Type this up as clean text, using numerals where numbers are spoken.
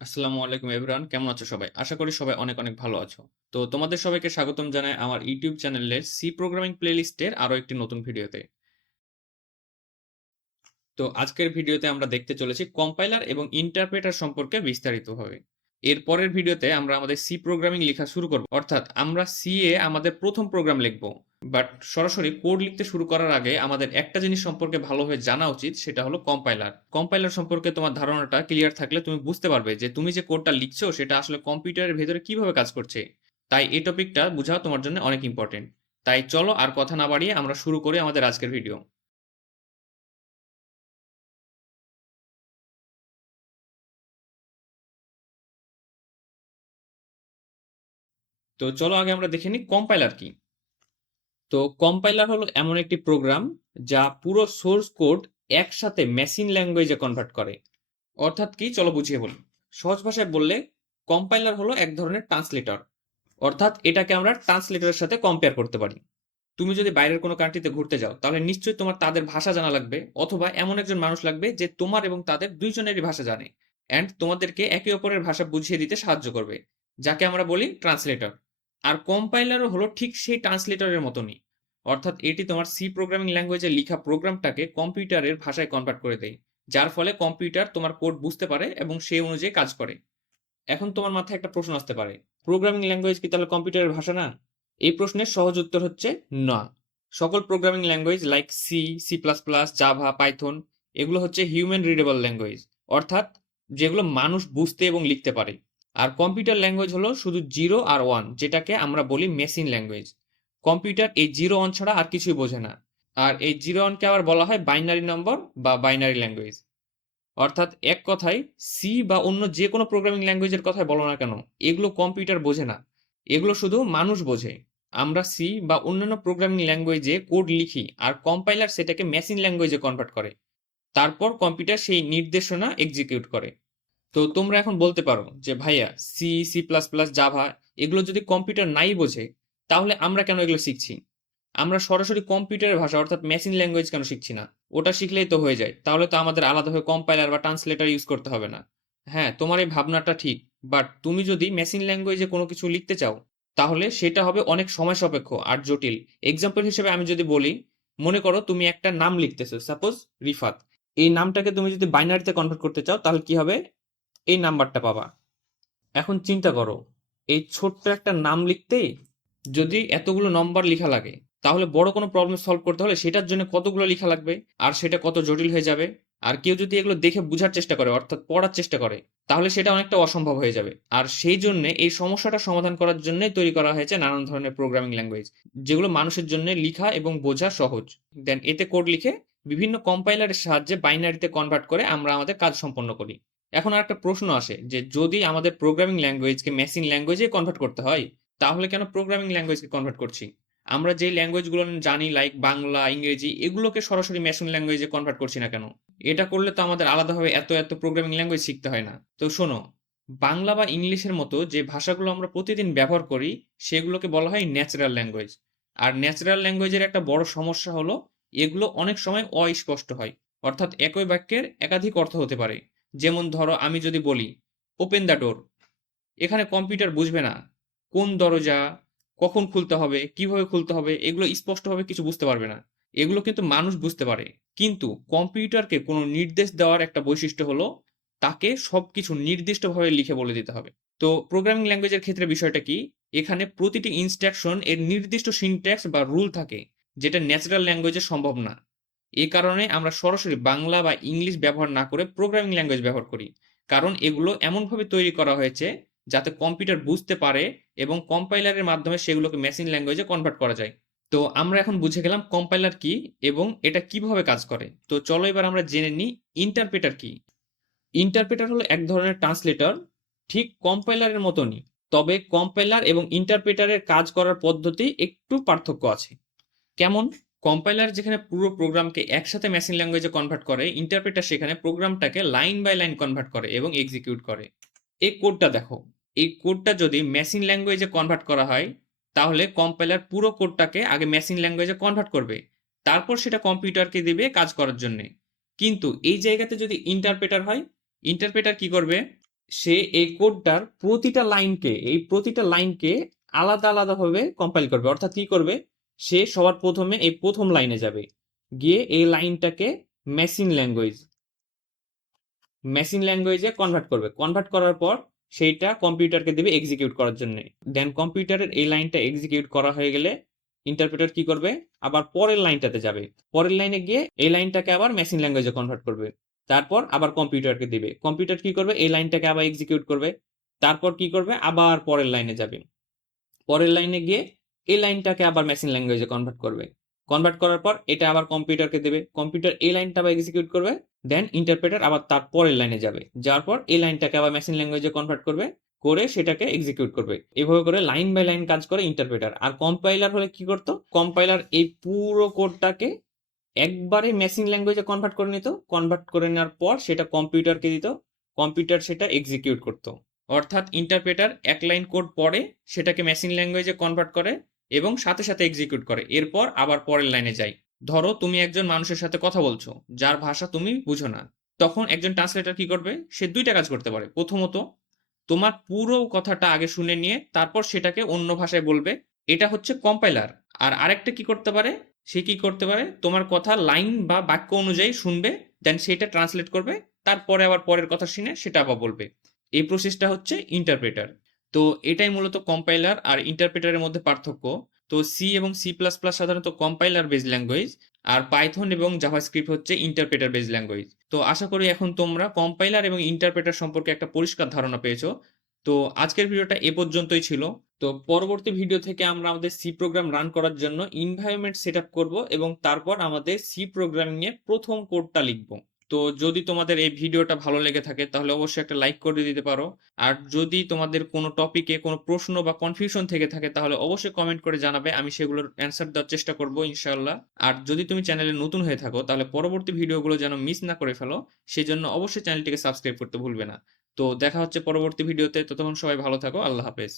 আসসালামু আলাইকুম এভরিওয়ান, কেমন আছো সবাই? আশা করি সবাই অনেক অনেক ভালো আছো। তো তোমাদের সবাইকে স্বাগতম জানাই আমার ইউটিউব চ্যানেলের সি প্রোগ্রামিং প্লেলিস্টের আরো একটি নতুন ভিডিওতে। তো আজকের ভিডিওতে আমরা দেখতে চলেছি কম্পাইলার এবং ইন্টারপ্রেটার সম্পর্কে বিস্তারিতভাবে। এর পরের ভিডিওতে আমরা আমাদের সি প্রোগ্রামিং লেখা শুরু করব, অর্থাৎ আমরা সি এ আমাদের প্রথম প্রোগ্রাম লিখব। বাট সরাসরি কোড লিখতে শুরু করার আগে আমাদের একটা জিনিস সম্পর্কে ভালোভাবে জানা উচিত, সেটা হলো কম্পাইলার। কম্পাইলার সম্পর্কে তোমার ধারণাটা ক্লিয়ার থাকলে তুমি বুঝতে পারবে যে তুমি যে কোডটা লিখছো সেটা আসলে কম্পিউটারের ভেতরে কিভাবে কাজ করছে। তাই এই টপিকটা বোঝা তোমার জন্য অনেক ইম্পর্টেন্ট। তাই চলো আর কথা না বাড়িয়ে আমরা শুরু করি আমাদের আজকের ভিডিও। তো চলো আগে আমরা দেখে নিই কম্পাইলার কি। তো কম্পাইলার হলো এমন একটি প্রোগ্রাম যা পুরো সোর্স কোড একসাথে মেশিন ল্যাঙ্গুয়েজে কনভার্ট করে। অর্থাৎ কি, চলো বুঝিয়ে বলি। সহজ ভাষায় বললে কম্পাইলার হলো এক ধরনের ট্রান্সলেটর। অর্থাৎ এটাকে আমরা ট্রান্সলেটরের সাথে কম্পেয়ার করতে পারি। তুমি যদি বাইরের কোনো কান্ট্রিতে ঘুরতে যাও তাহলে নিশ্চয়ই তোমার তাদের ভাষা জানা লাগবে, অথবা এমন একজন মানুষ লাগবে যে তোমার এবং তাদের দুইজনেরই ভাষা জানে অ্যান্ড তোমাদেরকে একে অপরের ভাষা বুঝিয়ে দিতে সাহায্য করবে, যাকে আমরা বলি ট্রান্সলেটর। আর কম্পাইলারও হলো ঠিক সেই ট্রান্সলেটরের মতনই। অর্থাৎ এটি তোমার সি প্রোগ্রামিং ল্যাঙ্গুয়েজে লেখা প্রোগ্রামটাকে কম্পিউটারের ভাষায় কনভার্ট করে দেয়, যার ফলে কম্পিউটার তোমার কোড বুঝতে পারে এবং সেই অনুযায়ী কাজ করে। এখন তোমার মাথায় একটা প্রশ্ন আসতে পারে, প্রোগ্রামিং ল্যাঙ্গুয়েজ কি তাহলে কম্পিউটারের ভাষা না? এই প্রশ্নের সহজ উত্তর হচ্ছে না। সকল programming language like C, C plus plus, Java, Python এগুলো হচ্ছে হিউম্যান রিডেবল ল্যাঙ্গুয়েজ, অর্থাৎ যেগুলো মানুষ বুঝতে এবং লিখতে পারে। আর কম্পিউটার ল্যাঙ্গুয়েজ হলো শুধু জিরো আর ওয়ান, যেটাকে আমরা বলি মেশিন ল্যাঙ্গুয়েজ। কম্পিউটার এই জিরো ওয়ান ছাড়া আর কিছুই বোঝে না। আর এই জিরো ওয়ানকে আবার বলা হয় বাইনারি নম্বর বা বাইনারি ল্যাঙ্গুয়েজ। অর্থাৎ এক কথায় সি বা অন্য যে কোনো প্রোগ্রামিং ল্যাঙ্গুয়েজের কথাই বলো না কেন, এগুলো কম্পিউটার বোঝে না, এগুলো শুধু মানুষ বোঝে। আমরা সি বা অন্যান্য প্রোগ্রামিং ল্যাঙ্গুয়েজে কোড লিখি আর কম্পাইলার সেটাকে মেশিন ল্যাঙ্গুয়েজে কনভার্ট করে। তারপর কম্পিউটার সেই নির্দেশনা এক্সিকিউট করে। তো তোমরা এখন বলতে পারো যে ভাইয়া, C, C plus plus, Java এগুলো যদি কম্পিউটার নাই বোঝে তাহলে আমরা কেন এগুলো শিখছি? আমরা সরাসরি কম্পিউটারের ভাষা অর্থাৎ মেশিন ল্যাঙ্গুয়েজ কেন শিখছি না? ওটা শিখলেই তো হয়ে যায়, তাহলে তো আমাদের আলাদাভাবে কম্পাইলার বা ট্রান্সলেটর ইউজ করতে হবে না। হ্যাঁ, তোমার এই ভাবনাটা ঠিক। বাট তুমি যদি মেশিন ল্যাঙ্গুয়েজে কোনো কিছু লিখতে চাও তাহলে সেটা হবে অনেক সময় সাপেক্ষ আর জটিল। এক্সাম্পল হিসেবে আমি যদি বলি, মনে করো তুমি একটা নাম লিখতেছো, সাপোজ রিফাত। এই নামটাকে তুমি যদি বাইনারিতে কনভার্ট করতে চাও তাহলে কি হবে? এই নাম্বারটা পাবা। এখন চিন্তা করো, এই ছোট্ট একটা নাম লিখতেই যদি এতগুলো নম্বর লেখা লাগে, তাহলে বড় কোনো প্রবলেম সলভ করতে হলে সেটার জন্য কতগুলো লেখা লাগবে, আর সেটা কত জটিল হয়ে যাবে। আর কেউ যদি এগুলো দেখে বোঝার চেষ্টা করে অর্থাৎ পড়ার চেষ্টা করে তাহলে সেটা অনেকটা অসম্ভব হয়ে যাবে। আর সেই জন্য এই সমস্যাটা সমাধান করার জন্যই তৈরি করা হয়েছে নানান ধরনের প্রোগ্রামিং ল্যাঙ্গুয়েজ, যেগুলো মানুষের জন্য লেখা এবং বোঝা সহজ। দেন এতে কোড লিখে বিভিন্ন কম্পাইলারের সাহায্যে বাইনারিতে কনভার্ট করে আমরা আমাদের কাজ সম্পন্ন করি। এখন আর একটা প্রশ্ন আসে যে যদি আমাদের প্রোগ্রামিং ল্যাঙ্গুয়েজকে মেশিন ল্যাঙ্গুয়েজে কনভার্ট করতে হয় তাহলে কেন প্রোগ্রামিং ল্যাঙ্গুয়েজকে কনভার্ট করছি? আমরা যে ল্যাঙ্গুয়েজগুলো জানি লাইক বাংলা, ইংরেজি এগুলোকে সরাসরি মেশিন ল্যাঙ্গুয়েজে কনভার্ট করছি না কেন? এটা করলে তো আমাদের আলাদাভাবে এত এত প্রোগ্রামিং ল্যাঙ্গুয়েজ শিখতে হয় না। তো শোনো, বাংলা বা ইংলিশের মতো যে ভাষাগুলো আমরা প্রতিদিন ব্যবহার করি সেগুলোকে বলা হয় ন্যাচারাল ল্যাঙ্গুয়েজ। আর ন্যাচারাল ল্যাঙ্গুয়েজের একটা বড় সমস্যা হলো এগুলো অনেক সময় অস্পষ্ট হয়, অর্থাৎ একই বাক্যের একাধিক অর্থ হতে পারে। যেমন ধরো আমি যদি বলি ওপেন দ্য ডোর, এখানে কম্পিউটার বুঝবে না কোন দরজা, কখন খুলতে হবে, কিভাবে খুলতে হবে, এগুলো স্পষ্টভাবে কিছু বুঝতে পারবে না। এগুলো কিন্তু মানুষ বুঝতে পারে। কিন্তু কম্পিউটারকে কোনো নির্দেশ দেওয়ার একটা বৈশিষ্ট্য হলো তাকে সবকিছু নির্দিষ্টভাবে লিখে বলে দিতে হবে। তো প্রোগ্রামিং ল্যাঙ্গুয়েজের ক্ষেত্রে বিষয়টা কি, এখানে প্রতিটি ইনস্ট্রাকশন এর নির্দিষ্ট সিনট্যাক্স বা রুল থাকে, যেটা ন্যাচারাল ল্যাঙ্গুয়েজে সম্ভব না। এই কারণে আমরা সরাসরি বাংলা বা ইংলিশ ব্যবহার না করে প্রোগ্রামিং ল্যাঙ্গুয়েজ ব্যবহার করি, কারণ এগুলো এমনভাবে তৈরি করা হয়েছে যাতে কম্পিউটার বুঝতে পারে এবং কম্পাইলারের মাধ্যমে সেগুলোকে মেশিন ল্যাঙ্গুয়েজে কনভার্ট করা যায়। তো আমরা এখন বুঝে গেলাম কম্পাইলার কি এবং এটা কিভাবে কাজ করে। তো চলো এবার আমরা জেনে নিই ইন্টারপ্রেটার কি। ইন্টারপ্রেটার হলো এক ধরনের ট্রান্সলেটর, ঠিক কম্পাইলারের মতনই। তবে কম্পাইলার এবং ইন্টারপ্রেটারের কাজ করার পদ্ধতি একটু পার্থক্য আছে। কেমন? কম্পাইলার যেখানে পুরো প্রোগ্রামকে একসাথে মেশিন ল্যাঙ্গুয়েজে কনভার্ট করে, ইন্টারপ্রেটার সেখানে প্রোগ্রামটাকে লাইন বাই লাইন কনভার্ট করে এবং এক্সিকিউট করে। এই কোডটা দেখো, এই কোডটা যদি মেশিন ল্যাঙ্গুয়েজে কনভার্ট করা হয় তাহলে কম্পাইলার পুরো কোডটাকে আগে মেশিন ল্যাঙ্গুয়েজে কনভার্ট করবে, তারপর সেটা কম্পিউটারকে দিবে কাজ করার জন্য। কিন্তু এই জায়গাতে যদি ইন্টারপ্রেটার হয়, ইন্টারপ্রেটার কি করবে, সে এই কোডটার প্রতিটা লাইনকে আলাদা আলাদাভাবে কম্পাইল করবে। অর্থাৎ কি করবে, সে সবার প্রথমে এই প্রথম লাইনে যাবে, গিয়ে এই লাইনটাকে মেশিন ল্যাঙ্গুয়েজে কনভার্ট করবে। কনভার্ট করার পর সেইটা কম্পিউটারকে দেবে এক্সিকিউট করার জন্য। দেন কম্পিউটারের এই লাইনটা এক্সিকিউট করা হয়ে গেলে ইন্টারপ্রেটার কি করবে, আবার পরের লাইনটাতে যাবে। পরের লাইনে গিয়ে এই লাইনটাকে আবার মেশিন ল্যাঙ্গুয়েজে কনভার্ট করবে। তারপর আবার কম্পিউটারকে দিবে। কম্পিউটার কি করবে, এই লাইনটাকে আবার এক্সিকিউট করবে। তারপর কি করবে, আবার পরের লাইনে যাবে। পরের লাইনে গিয়ে এই লাইনটাকে আবার মেশিন ল্যাঙ্গুয়েজে কনভার্ট করবে। কনভার্ট করার পর এটা আবার কম্পিউটারকে দেবে। কম্পিউটার এই লাইনটা আবার এক্সিকিউট করবে। দেন ইন্টারপ্রেটার আবার তার পরের লাইনে যাবে, যাওয়ার পর এই লাইনটাকে আবার মেশিন ল্যাঙ্গুয়েজে কনভার্ট করবে, করে সেটাকে এক্সিকিউট করবে। এভাবে করে লাইন বাই লাইন কাজ করে ইন্টারপ্রেটার। আর কম্পাইলার হলে কি করতো, কম্পাইলার এই পুরো কোডটাকে একবারে মেশিন ল্যাঙ্গুয়েজে কনভার্ট করে নিত। কনভার্ট করে নেওয়ার পর সেটা কম্পিউটারকে দিত, কম্পিউটার সেটা এক্সিকিউট করতো। অর্থাৎ ইন্টারপ্রেটার এক লাইন কোড পড়ে, সেটাকে মেশিন ল্যাঙ্গুয়েজে কনভার্ট করে এবং সাথে সাথে এক্সিকিউট করে। এরপর আবার পরের লাইনে যায়। ধরো তুমি একজন মানুষের সাথে কথা বলছো যার ভাষা তুমি বুঝো না, তখন একজন ট্রান্সলেটর কি করবে, সে দুইটা কাজ করতে পারে। প্রথমত, তোমার পুরো কথাটা আগে শুনে নিয়ে তারপর সেটাকে অন্য ভাষায় বলবে, এটা হচ্ছে কম্পাইলার। আর আরেকটা কি করতে পারে, সে কি করতে পারে, তোমার কথা লাইন বা বাক্য অনুযায়ী শুনবে, দেন সেটা ট্রান্সলেট করবে, তারপরে আবার পরের কথা শুনে সেটা আবার বলবে। এই প্রসেসটা হচ্ছে ইন্টারপ্রেটার। তো এটাই মূলত কম্পাইলার আর ইন্টারপ্রেটারের মধ্যে পার্থক্য। তো সি এবং সি প্লাস প্লাস সাধারণত কম্পাইলার বেস ল্যাঙ্গুয়েজ, আর পাইথন এবং জাভাস্ক্রিপ্ট হচ্ছে ইন্টারপ্রেটার বেস ল্যাঙ্গুয়েজ। তো আশা করি এখন তোমরা কম্পাইলার এবং ইন্টারপ্রেটার সম্পর্কে একটা পরিষ্কার ধারণা পেয়েছো। তো আজকের ভিডিওটা এ পর্যন্তই ছিল। তো পরবর্তী ভিডিও থেকে আমরা আমাদের সি প্রোগ্রাম রান করার জন্য এনভায়রনমেন্ট সেট আপ করবো এবং তারপর আমাদের সি প্রোগ্রামিং এ প্রথম কোডটা লিখবো। তো যদি তোমাদের এই ভিডিওটা ভালো লেগে থাকে তাহলে অবশ্যই একটা লাইক করে দিতে পারো। আর যদি তোমাদের কোনো টপিকে কোনো প্রশ্ন বা কনফিউশন থেকে থাকে তাহলে অবশ্যই কমেন্ট করে জানাবে, আমি সেগুলোর অ্যান্সার দেওয়ার চেষ্টা করব ইনশাআল্লাহ। আর যদি তুমি চ্যানেলে নতুন হয়ে থাকো তাহলে পরবর্তী ভিডিওগুলো যেন মিস না করে ফেলো, সেই জন্য অবশ্যই চ্যানেলটিকে সাবস্ক্রাইব করতে ভুলবে না। তো দেখা হচ্ছে পরবর্তী ভিডিওতে, ততক্ষণ সবাই ভালো থাকো, আল্লাহ হাফেজ।